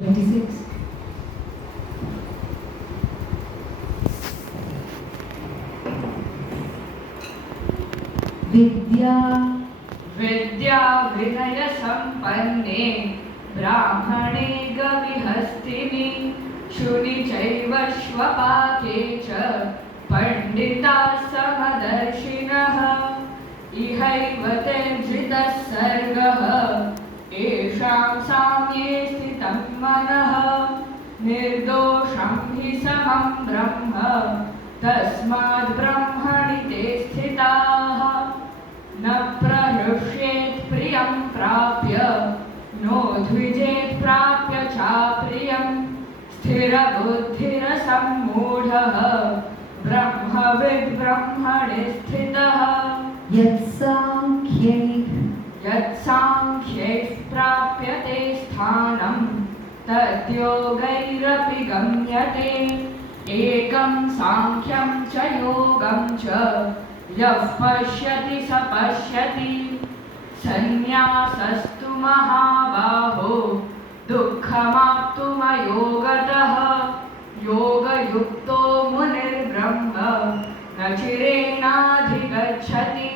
26. विद्या विनय संपन्ने ब्राह्मणे गविहस्तिनि शुनि चैव श्वपाके च पंडिता समदर्शिनः इहैव तेर्जितः सर्गः येषां साम्ये स्थितं मनः निर्दोषं हि समं ब्रह्म तस्माद् ब्रह्मणि ते स्थिताः न प्रहृष्येत् प्रियं प्राप्य नो द्विजेत् प्राप्य चाप्रियं स्थिरबुद्धिरसम्मूढः ब्रह्मविद् ब्रह्मणि स्थितः यत्साङ्ख्यैः प्राप्यते स्थानं तद्योगैरपि गम्यते एकं साङ्ख्यं च योगं च यः पश्यति स पश्यति सन्न्यासस्तु महाबाहो दुःखमाप्तुमयोगतः योगयुक्तो मुनिर्ब्रह्म न चिरेणाधिगच्छति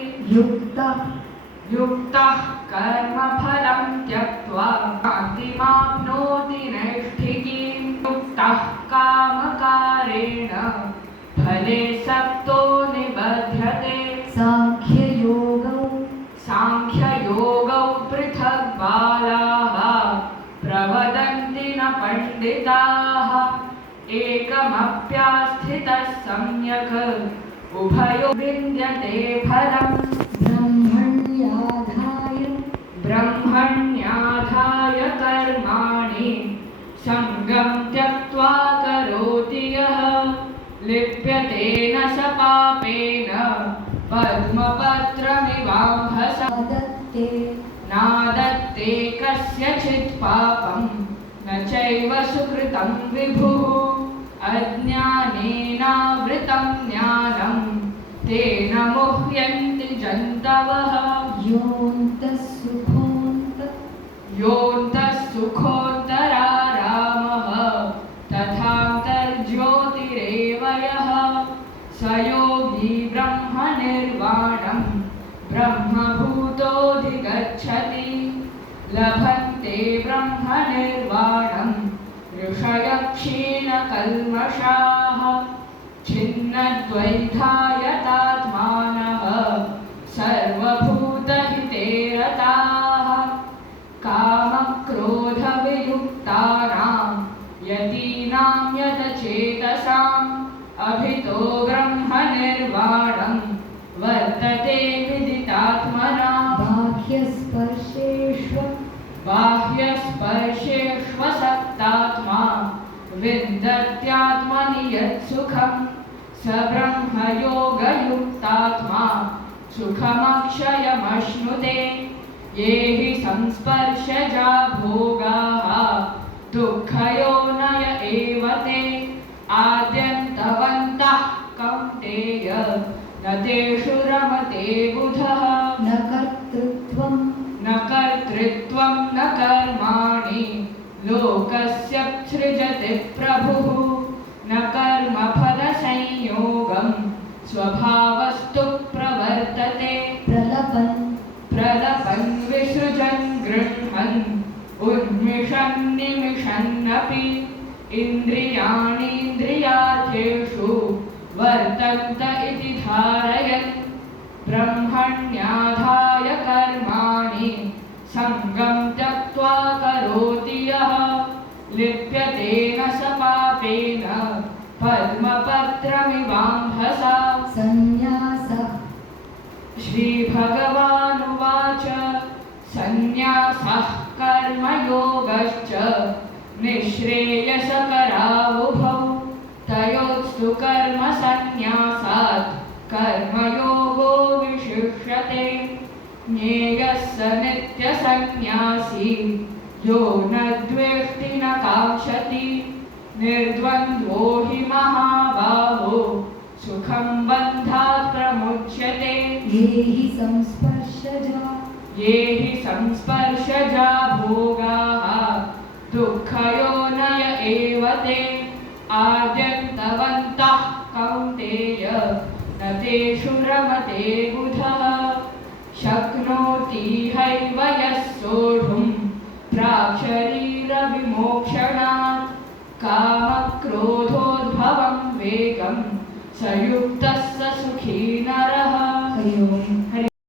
युक्तः कर्मफलं त्यक्त्वा शान्तिमाप्नोति नैष्ठिकीं युक्तः कामकारेण फले सक्तो निबध्यते सांख्ययोगौ पृथक् बालाः प्रवदन्ति न पण्डिताः एकमप्यास्थितः सम्यक् उभयो विन्द्यते फलम् ब्रह्मण्याधाय कर्माणि सङ्गं त्यक्त्वा करोति यः लिप्यते न स पापेन पद्मपत्रमिवाम्भसा नादत्ते कस्यचित् पापं न चैव सुकृतं विभुः अज्ञानेनावृतं ज्ञानं तेन मुह्यन्ति जन्तवः योऽन्तः सुखोऽन्तरारामः तथान्तर्ज्योतिरेव यः स योगी ब्रह्मनिर्वाणं ब्रह्मभूतोऽधिगच्छति लभन्ते ब्रह्मनिर्वाणं ऋषयः क्षीणकल्मषाः छिन्नद्वैधायतात्मानः सर्वभूतहिते रताः कामक्रोधवियुक्तानां यतीनां यतचेतसाम् अभितो ब्रह्मनिर्वाणं वर्तते विदितात्मनां बाह्यस्पर्शेष्वसक्तात्मा विन्दत्यात्मनि यत्सुखं स ब्रह्मयोगयुक्तात्मा सुखमक्षयमश्नुते ये हि संस्पर्शजा भोगाः दुःखयोनय एव ते आद्यन्तवन्तः कौन्तेय न तेषु रमते बुधः न कर्तृत्वं न कर्माणि लोकस्य सृजति प्रभुः न कर्मफलसंयोगं स्वभावस्तु प्रवर्तते प्रलपन् विसृजन् गृह्णन् उन्मिषन् निमिषन्नपि इन्द्रियाणीन्द्रियार्थेषु वर्तन्त इति धारयन् ब्रह्मण्याधाय कर्माणि सङ्गं त्यक्त्वा करोति यः लिप्यते न स पापेन पद्मपत्रमिवाम्भसा श्रीभगवानुवाच सन्न्यासः कर्मयोगश्च निःश्रेयसकरावुभौ तयोस्तु कर्मसन्न्यासात् कर्मयोगो विशिष्यते ज्ञेयः स नित्यसन्न्यासी यो न द्वेष्टि न काङ्क्षति निर्द्वन्द्वो हि महाबाहो सुखं बन्धात् प्रमुच्यते ये हि संस्पर्शजा भोगाः दुःखयो योनय एव ते आद्यन्तवन्तः कौन्तेय न तेषु रमते बुधः शक्नोति हैव यः सोढुं प्राक्शरीरविमोक्षणात् कामक्रोधोद्भवं वेगं स युक्त